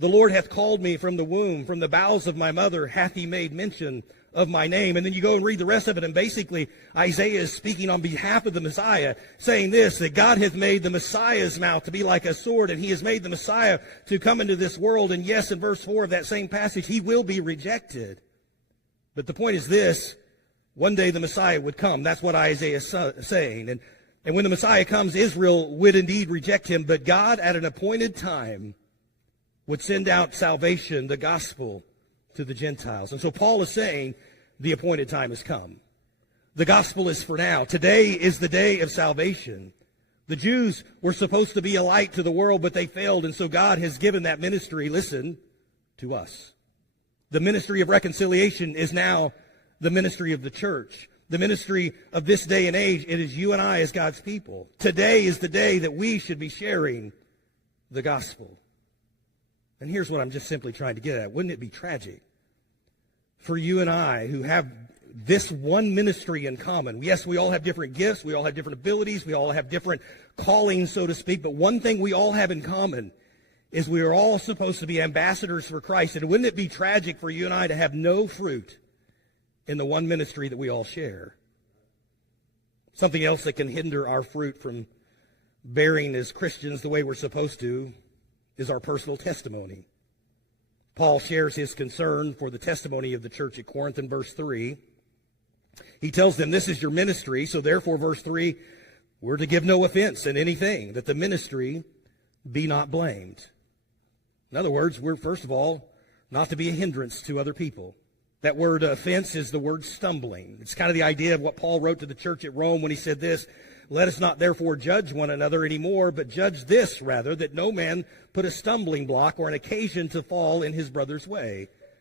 The Lord hath called me from the womb, from the bowels of my mother hath he made mention of my name. And then you go and read the rest of it, and basically Isaiah is speaking on behalf of the Messiah, saying this, that God hath made the Messiah's mouth to be like a sword, and he has made the Messiah to come into this world. And yes, in verse 4 of that same passage, he will be rejected. But the point is this, one day the Messiah would come. That's what Isaiah is saying. And when the Messiah comes, Israel would indeed reject him, but God at an appointed time would send out salvation, the gospel, to the Gentiles. And so Paul is saying the appointed time has come. The gospel is for now. Today is the day of salvation. The Jews were supposed to be a light to the world, but they failed, and so God has given that ministry, listen, to us. The ministry of reconciliation is now the ministry of the church. The ministry of this day and age, it is you and I as God's people. Today is the day that we should be sharing the gospel. And here's what I'm just simply trying to get at. Wouldn't it be tragic for you and I who have this one ministry in common? Yes, we all have different gifts. We all have different abilities. We all have different callings, so to speak. But one thing we all have in common is we are all supposed to be ambassadors for Christ. And wouldn't it be tragic for you and I to have no fruit in the one ministry that we all share? Something else that can hinder our fruit from bearing as Christians the way we're supposed to is our personal testimony. Paul shares his concern for the testimony of the church at Corinth in verse 3. He tells them this is your ministry, so therefore, verse 3, we're to give no offense in anything, that the ministry be not blamed. In other words, we're, first of all, not to be a hindrance to other people. That word offense is the word stumbling. It's kind of the idea of what Paul wrote to the church at Rome when he said this, let us not therefore judge one another anymore, but judge this rather, that no man put a stumbling block or an occasion to fall in his brother's way.